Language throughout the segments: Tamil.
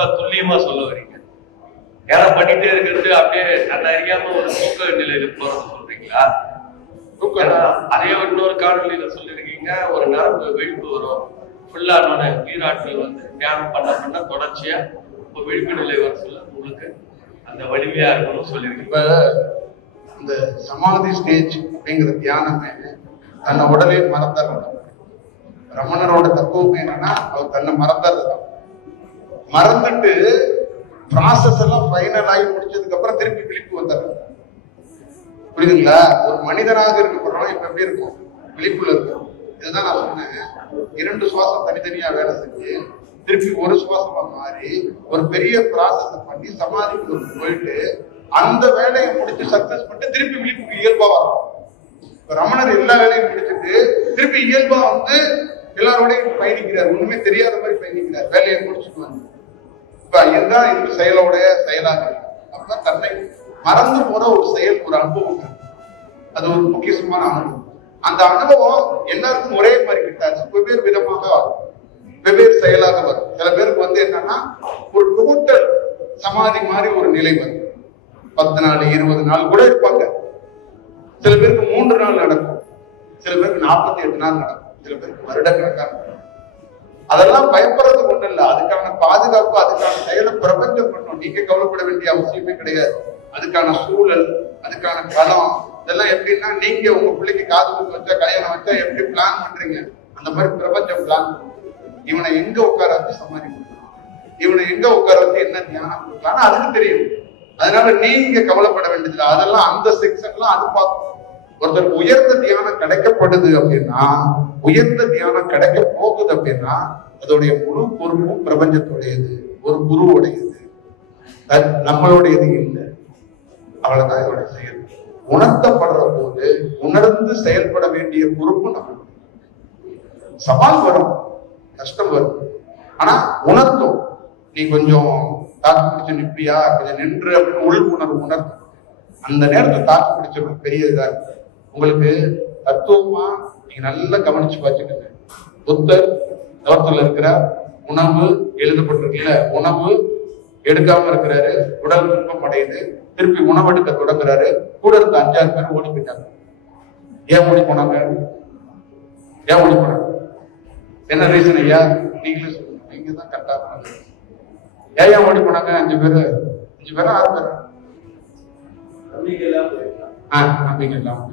ரொம்ப துல்லியமா சொல்ல வரீங்க. வேலை பண்ணிட்டே இருக்கிறது அப்படியே அந்த அறியாம ஒரு தூக்க நிலையில போறது சொல்றீங்களா? அதே இன்னொரு காணொலியில சொல்லிருக்கீங்க, ஒரு நரம்பு விழிப்பு வரும் ஃபுல்லான உயிராற்றல் வந்து தியானம் பண்ண தொடர்ச்சியா இப்போ விழிப்பு நிலை வர சொல்ல உங்களுக்கு அந்த வலிமையா இருக்கணும்னு சொல்லியிருக்கீங்க. இப்ப இந்த சமாதி ஸ்டேஜ் அப்படிங்கிற தியானமே தன்னை உடலே மறந்துடுறது. ரமணரோட தத்துவமே என்னன்னா அவர் தன்னை மறந்துடுறதுதான். மறந்துட்டு ப்ராசஸ் எல்லாம் ஃபைனல் ஆகி முடிச்சதுக்கு அப்புறம் திருப்பி விழிப்பு வந்துடுறது. புரியுதுங்களா? ஒரு மனிதனாக இருக்கப்படுறோம் இப்ப எப்படி இருக்கும்? விழிப்புல இருக்கும். இதுதான் நான் சொன்னேன், 2 சுவாசம் தனித்தனியா வேலை செஞ்சு திருப்பி ஒரு சுவாசமா மாறி ஒரு பெரிய ப்ராசஸ் பண்ணி சமாதிக்கு போயிட்டு அந்த வேலையை முடிச்சு சக்சஸ் பண்ணிட்டு திருப்பி விழிப்புக்கு இயல்பா வரும். ரமணர் எல்லா வேலையும் முடிச்சுட்டு திருப்பி இயல்பா வந்து எல்லாரோடையும் பயணிக்கிறார். ஒண்ணுமே தெரியாத மாதிரி பயணிக்கிறார். வேலையை முடிச்சுட்டு வந்து இப்ப இதுதான் இந்த செயலோடைய செயலாக. அப்ப தன்னை மறந்து போற ஒரு செயல், ஒரு அனுபவம், அது ஒரு முக்கியமான அனுபவம். அந்த அனுபவம் எல்லாருக்கும் ஒரே மாதிரி கிட்டாது, வெவ்வேறு விதமாக வெவ்வேறு செயலாக வரும். சில பேருக்கு வந்து என்னன்னா ஒரு டோட்டல் சமாதி மாதிரி ஒரு நிலை வரும். 10 நாள் 20 நாள் கூட இருப்பாங்க. சில பேருக்கு 3 நாள் நடக்கும், சில பேருக்கு 48 நாள் நடக்கும், சில பேருக்கு வருடக்கணக்கான. அதெல்லாம் பயப்படுறது ஒண்ணு இல்லை. அதுக்கான பாதுகாப்பு, அதுக்கான செயலை பிரபஞ்சம் பண்ணும். நீங்க கவலைப்பட வேண்டிய அவசியமே கிடையாது. அதுக்கான சூழல், அதுக்கான களம், இதெல்லாம் எப்படின்னா நீங்க உங்க பிள்ளைக்கு காது குத்து வச்சா, கல்யாணம் வச்சா எப்படி பிளான் பண்றீங்க, அந்த மாதிரி பிரபஞ்சம் பிளான் பண்ணும். இவனை எங்க உட்கார வச்சு சமாதி கொடுக்கலாம், இவனை எங்க உட்கார வச்சு என்ன தியானம் கொடுக்கலாம்னு அதுக்கு தெரியும். அதனால நீங்க கவலைப்பட வேண்டியதில்லை. அதெல்லாம் அந்த செக்ஷன்லாம் அது பார்க்கும். ஒருத்தருக்கு உயர்ந்த தியானம் கிடைக்கப்படுது அப்படின்னா, உயர்ந்த தியானம் கிடைக்க போகுது அப்படின்னா அதோடைய முழு பொறுப்பும் பிரபஞ்சத்துடையது, ஒரு குருவுடையது, நம்மளுடையது இல்லை. அவ்வளவுதான் இதோட செயல். உணர்த்தப்படுற போது உணர்ந்து செயல்பட வேண்டிய பொறுப்பு நம்மளுடைய. சவால் வரும், கஷ்டம் வரும், ஆனா உணர்த்தும். நீ கொஞ்சம் தாக்கு பிடிச்சு நிற்பியா, கொஞ்சம் நின்று அப்படின்னு உள் உணர்வு உணர்த்தும். அந்த நேரத்தை தாக்கு பிடிச்சவங்க பெரிய இதா இருக்கு. உங்களுக்கு தத்துவமா நீங்க நல்லா கவனிச்சு பார்த்துக்கோங்க. புத்தர் தவத்துல இருக்கிறார், உணவு எழுதப்பட்டிருக்குல்ல, உணவு எடுக்காம இருக்கிறாரு, உடல் துன்பம் அடையுது, திருப்பி உணவு எடுக்க தொடங்குறாரு. கூட இருந்த 5-6 பேர் ஓடி போயிட்டாங்க. ஏன் ஓடி போனாங்க? ஏன் ஓடி போனாங்க? என்ன ரீசன் ஐயா? நீங்களே சொல்லுங்க. நீங்க தான் கரெக்டா பண்ணாங்க. ஏன் ஓடி போனாங்க? 5 பேரு 6 பேர் நம்பிக்கை இல்லாம.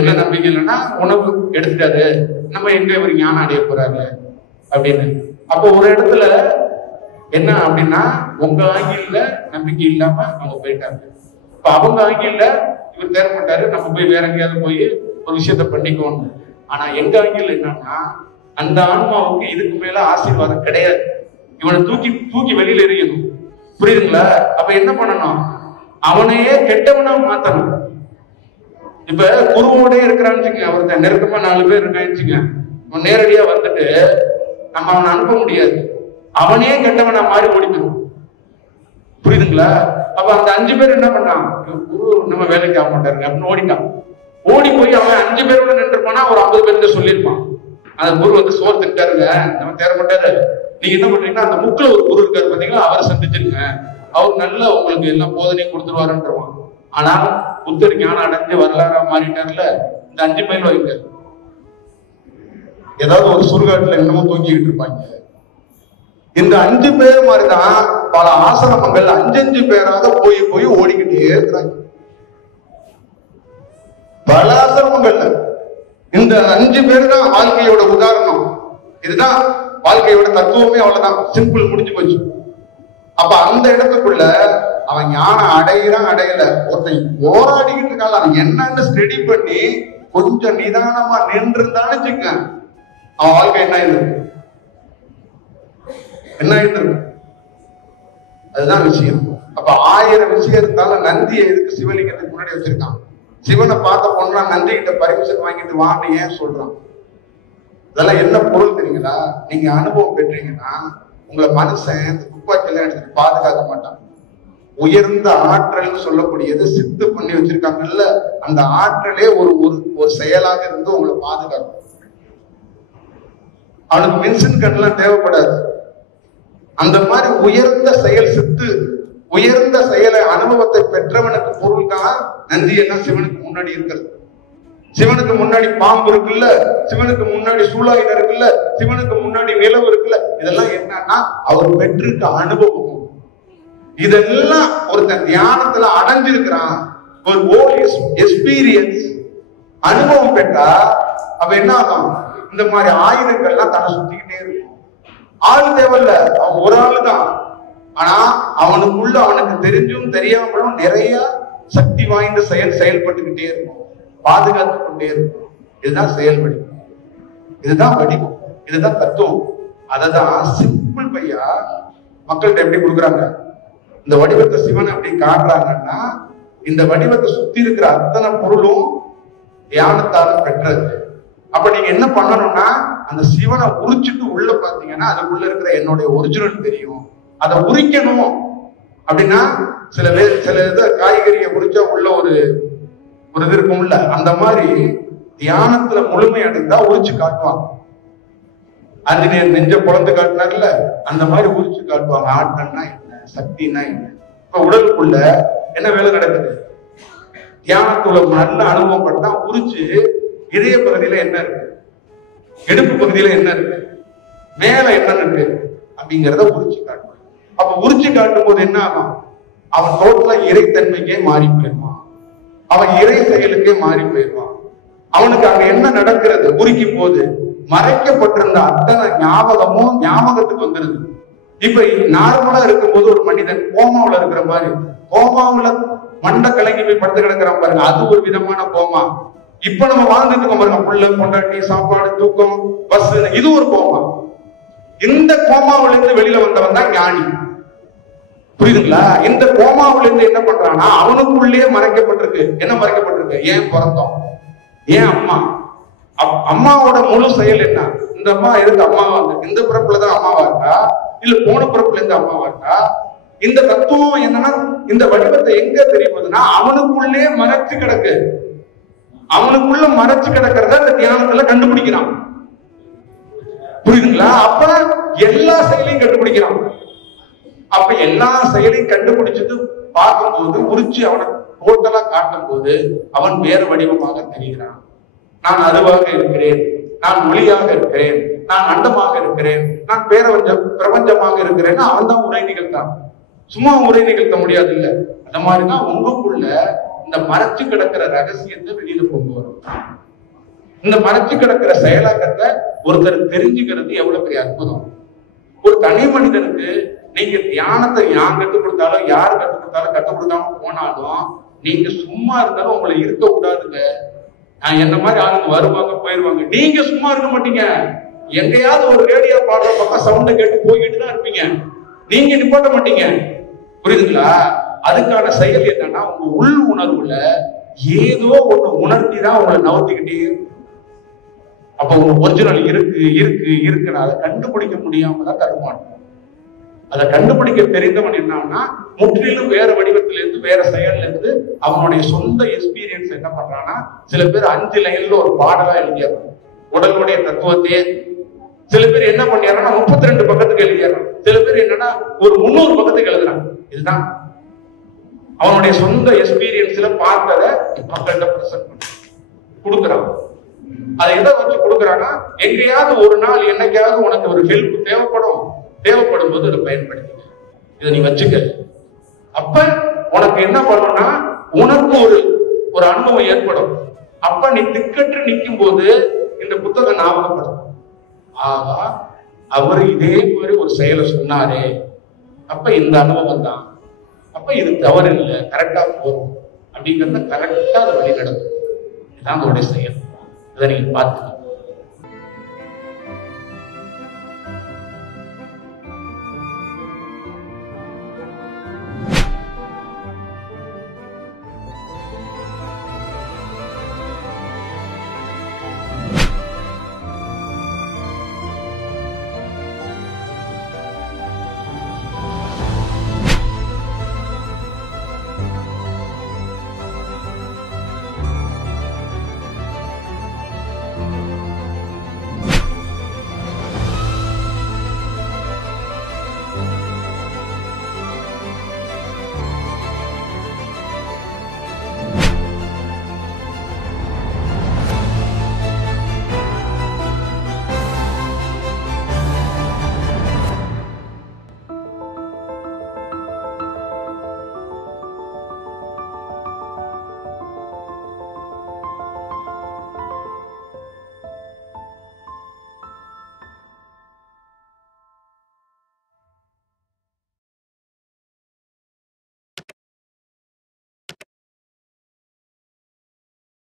என்ன நம்பிக்கை இல்லைன்னா உணவு எடுத்துட்டாரு, நம்ம எங்க இவர் ஞானம் அடைய போறாரு அப்படின்னு. அப்போ ஒரு இடத்துல என்ன அப்படின்னா, உங்க ஆங்கில நம்பிக்கை இல்லாம அவங்க போயிட்டாங்க. இப்ப அவங்க ஆங்கில இவர் தேர்ப்பட்டாரு, நம்ம போய் வேற எங்கேயாவது போய் ஒரு விஷயத்த பண்ணிக்கோன்னு. ஆனா எங்க ஆங்கில என்னன்னா, அந்த ஆன்மாவுக்கு இதுக்கு மேல ஆசீர்வாதம் கிடையாது. இவனை தூக்கி வெளியில எறியணும். புரியுதுங்களா? அப்ப என்ன பண்ணணும்? அவனையே கெட்டவனா மாத்தணும். இப்ப குருவோட இருக்கிறான்னு அவருக்கு நெருக்கமா 4 பேர் இருக்கான்னு நேரடியா வந்துட்டு நம்ம அவனை அனுப்ப முடியாது. அவனே கெட்டவனா மாறி ஓடிக்கணும். புரியுதுங்களா? அப்ப அந்த 5 பேர் என்ன பண்ணான்? குரு நம்ம வேலைக்கு ஆக மாட்டாருங்க அப்படின்னு ஓடிட்டான். ஓடி போய் அவன் 5 பேரோட நின்று போனா ஒரு 50 பேர்கிட்ட சொல்லியிருப்பான், அந்த குரு வந்து சோறு திட்டாருங்க, நம்ம தேர மாட்டாரு, நீங்க என்ன பண்றீங்கன்னா அந்த முக்குல ஒரு குரு இருக்காரு பாத்தீங்களா, அவரை சந்திச்சிருங்க, அவர் நல்ல உங்களுக்கு எல்லாம் போதனையும் கொடுத்துருவாருன்றவான். ஆனால் புத்தர் ஞானம் அடைஞ்சு வரலாறா மாறிட்டார்ல, இந்த 5 பேர் வைங்க ஏதாவது ஒரு சுடுகாட்டுல என்னமோ தூங்கிக்கிட்டு இருப்பாங்க. இந்த 5 பேர் மாதிரிதான் பல ஆசிரமங்கள் 5 பேராக போய் ஓடிக்கிட்டே இருக்கிறாங்க. பல ஆசிரமங்கள்ல இந்த 5 பேர் தான் வாழ்க்கையோட உதாரணம். இதுதான் வாழ்க்கையோட தத்துவமே. அவ்வளவுதான், சிம்பிள், முடிஞ்சு போச்சு. அப்ப அந்த இடத்துக்குள்ள அவன் ஞானம் அடையிறான் அடையல, ஒருத்தன் போராடிக்கிட்டு இருக்கான். அவன் என்னன்னு ஸ்டடி பண்ணி கொஞ்சம் நிதானமா நின்று இருந்தான்னு வச்சுக்க, அவன் வாழ்க்கை என்ன ஆயிருக்கு, என்ன ஆயிட்டு இருக்கு. அதுதான் விஷயம். அப்ப 1000 விஷயம் இருந்தாலும் நந்தியை எதுக்கு சிவலிங்கத்துக்கு முன்னாடி வச்சிருக்கான்? சிவனை பார்த்த பொண்ணா நந்தி கிட்ட பர்மிஷன் வாங்கிட்டு வான்னு ஏன் சொல்றான்? இதெல்லாம் என்ன பொருள் தெரியுங்களா? நீங்க அனுபவம் பெற்றீங்கன்னா உங்களை மனுஷன் இந்த துப்பாக்கியெல்லாம் எடுத்துட்டு பாதுகாக்க மாட்டான். உயர்ந்த ஆற்றல் சொல்லக்கூடியது சித்து பண்ணி வச்சிருக்காங்கல்ல, அந்த ஆற்றலே ஒரு செயலாக இருந்து உங்களை பாதுகாக்கும். அவனுக்கு மின்சன் கண்ணெல்லாம் தேவைப்படாது. அந்த மாதிரி உயர்ந்த செயல் சித்து, உயர்ந்த செயலை அனுபவத்தை பெற்றவனுக்கு பொருள் தான் நந்தி. என்ன சிவனுக்கு முன்னாடி இருக்கிறது. சிவனுக்கு முன்னாடி பாம்பு இருக்குல்ல, சிவனுக்கு முன்னாடி சூழாயுதம் இருக்குல்ல, சிவனுக்கு முன்னாடி நிலவு இருக்குல்ல, இதெல்லாம் என்னன்னா அவர் பெற்றிருக்க அனுபவம். இதெல்லாம் ஒருத்தன் தியானத்துல அடைஞ்சிருக்கிறான், ஒரு ஓல் எக்ஸ்பீரியன்ஸ் அனுபவம் பெற்றா அவ என்ன ஆகும், இந்த மாதிரி ஆயுதங்கள்லாம் தன்னை சுத்திக்கிட்டே இருக்கும். ஆள் தேவையில்ல, அவன் ஒரு ஆளு தான். ஆனா அவனுக்குள்ள அவனுக்கு தெரிஞ்சும் தெரியாமலும் நிறைய சக்தி வாய்ந்த செயல்பட்டுக்கிட்டே இருக்கும், பாதுகாத்து கொண்டே இருக்கும். இதுதான் செயல் வடிவம், இதுதான் வடிவம், இதுதான் தத்துவம். அததான் சிம்பிள் பையா மக்கள்கிட்ட எப்படி கொடுக்குறாங்க. இந்த வடிவத்தை சிவன் எப்படி காட்டுறாங்கன்னா, இந்த வடிவத்தை சுத்தி இருக்கிற அத்தனை பொருளும் தியானத்தால பெற்றது. அப்ப நீங்க என்ன பண்ணணும்னா, அந்த சிவனை உரிச்சுட்டு உள்ள பாத்தீங்கன்னா அதுக்குள்ள இருக்கிற என்னுடைய ஒரிஜினல் தெரியும். அதை உரிக்கணும் அப்படின்னா சில இதை காய்கறியை உரிச்சா உள்ள ஒரு இது இருக்கும்ல, அந்த மாதிரி தியானத்துல முழுமை அடைந்தா உரிச்சு காட்டுவாங்க. ஆஞ்சநேயர் நெஞ்ச குழந்தை காட்டினார்ல, அந்த மாதிரி உரிச்சு காட்டுவாங்க. ஆற்றல்னா என்ன, சக்தினா என்ன. இப்ப உடலுக்குள்ள என்ன வேலை நடக்குது, தியானத்துல நல்ல அனுபவம் பட்டா உரிச்சு இதய பகுதியில என்ன இருக்கு, இடுப்பு பகுதியில என்ன இருக்கு, மேல என்ன இருக்கு அப்படிங்கிறத உரிச்சு காட்டுவாங்க. அப்ப உரிச்சு காட்டும் போது என்ன ஆகும், அவன் டோட்டலா இறைத்தன்மைக்கே மாறி போயிருவான், அவன் இறை செயலுக்கே மாறி போயிருவான். அவனுக்கு அங்க என்ன நடக்கிறது, உரிக்கும் போது மறைக்கப்பட்டிருந்த அத்தனை ஞாபகமும் ஞாபகத்துக்கு வந்துருது. இப்ப நார்மலா இருக்கும்போது ஒரு மனிதன் கோமாவுல இருக்கிற மாதிரி, கோமாவுல மண்டை கலங்கி போய் படுத்து கிடக்கிறான் பாருங்க, அது ஒரு விதமான கோமா. இப்ப நம்ம வாழ்ந்துட்டு இருக்கோம் பாருங்க, புள்ள பொண்டாட்டி சாப்பாடு தூக்கம் பஸ், இது ஒரு கோமா. இந்த கோமாவில இருந்து வெளியில வந்தவன் தான் ஞானி. புரியுதுங்களா? இந்த கோமாவில இருந்து என்ன பண்றான்னா, அவனுக்குள்ளேயே மறைக்கப்பட்டிருக்கு. என்ன மறைக்கப்பட்டிருக்கு, ஏன் பிறந்தோம், ஏன் அம்மா, அம்மாவோட முழு செயல் என்ன, இந்த அம்மா எதுக்கு அம்மாவா இருக்கு, இந்த பிறப்புலதான் அம்மாவா இருக்கா, இல்ல போன பிறப்புல இருந்து அம்மாவா இருக்கா. இந்த தத்துவம் என்னன்னா, இந்த வடிவத்தை எங்க தெரியுதுன்னா அவனுக்குள்ளே மறைச்சு கிடக்கு. அவனுக்குள்ள மறைச்சு கிடக்கிறத இந்த தியானத்துல கண்டுபிடிக்கிறான். புரியுதுங்களா? அப்ப எல்லா செயலையும் கண்டுபிடிக்கிறான். அப்ப எல்லா செயலையும் கண்டுபிடிச்சது பார்க்கும்போது, உரிச்சு அவனை டோட்டலா காட்டும் போது அவன் வேறு வடிவமாக தெரிகிறான். நான் அதுவாக இருக்கிறேன், நான் ஒளியாக இருக்கிறேன், நான் அண்டமாக இருக்கிறேன், நான் பிரபஞ்சமாக இருக்கிறேன்னு அவன் தான் உரை நிகழ்த்தான். சும்மா உரை நிகழ்த்த முடியாது இல்ல. அந்த மாதிரிதான் உங்களுக்குள்ள இந்த மறைச்சு கிடக்கிற ரகசியத்தை வெளியில கொண்டு வரும். இந்த மறைச்சு கிடக்கிற செயலாக்கத்தை ஒருத்தர் தெரிஞ்சுக்கிறது எவ்வளவு பெரிய அற்புதம். ஒரு தனி மனிதனுக்கு நீங்க தியானத்தை யார் கற்றுக் கொடுத்தாலும், யார் கற்றுக் கொடுத்தாலும், கற்றுக் கொடுக்காம போனாலும், நீங்க சும்மா இருந்தாலும் உங்களை இருக்க விடாதுங்க. நான் என்ன மாதிரி ஆளுங்க வருவாங்க போயிருவாங்க, நீங்க சும்மா இருக்க மாட்டீங்க. எங்கேயாவது ஒரு ரேடியோ பாடுற பக்கம் சவுண்ட கேட்டு போய்கிட்டு தான் இருப்பீங்க, நீங்க நிப்பாட்ட மாட்டீங்க. புரியுதுங்களா? அதுக்கான செயல் என்னன்னா, உங்க உள் உணர்வுல ஏதோ ஒண்ணு உணர்த்தி தான் உங்களை நவர்த்திக்கிட்டே இருக்கும். அப்ப உங்க ஒரிஜினல் இருக்கு இருக்கு இருக்குன்னு அதை கண்டுபிடிக்க முடியாம தான் தடுமாட்டோம். அதை கண்டுபிடிக்க தெரிந்தவன் என்னன்னா, முற்றிலும் வேற வடிவத்தில இருந்து வேற செயல்ல இருந்து அவனுடைய சொந்த எக்ஸ்பீரியன்ஸ் என்ன பண்றான்னா, சில பேர் 5 லைன்ல ஒரு பாடலா எழுதிடுறாங்க உடலுடைய தத்துவத்தையே. சில பேர் என்ன பண்ணிடுறாங்கன்னா 32 பக்கத்துக்கு எழுதிடுறாங்க. சில பேர் என்னன்னா ஒரு 300 பக்கத்துக்கு எழுதுறாங்க. இதுதான் அவனுடைய சொந்த எக்ஸ்பீரியன்ஸ்ல பார்த்ததை மக்கள்கிட்ட பிரசன்ட் பண்ண கொடுக்குறான். அதை எதை வச்சு கொடுக்குறான்னா, எங்கேயாவது ஒரு நாள் என்னைக்காவது உனக்கு ஒரு ஹெல்ப் தேவைப்படும் போது அதை பயன்படுத்தி இதை நீ வச்சுக்க. அப்ப உனக்கு என்ன பண்ணும்னா, உனக்கு ஒரு அனுபவம் ஏற்படும். அப்ப நீ திக்கற்று நிற்கும் போது இந்த புத்தகம் ஞாபகப்படும். ஆகா, அவர் இதே மாதிரி ஒரு செயலை சொன்னாரே, அப்ப இந்த அனுபவம் தான், அப்ப இது தவறு இல்லை, கரெக்டா போகும் அப்படிங்கிறத கரெக்டா அதை வழி நடக்கும். இதுதான் அதோடைய செயல். இதை நீங்க பார்த்துக்கணும்.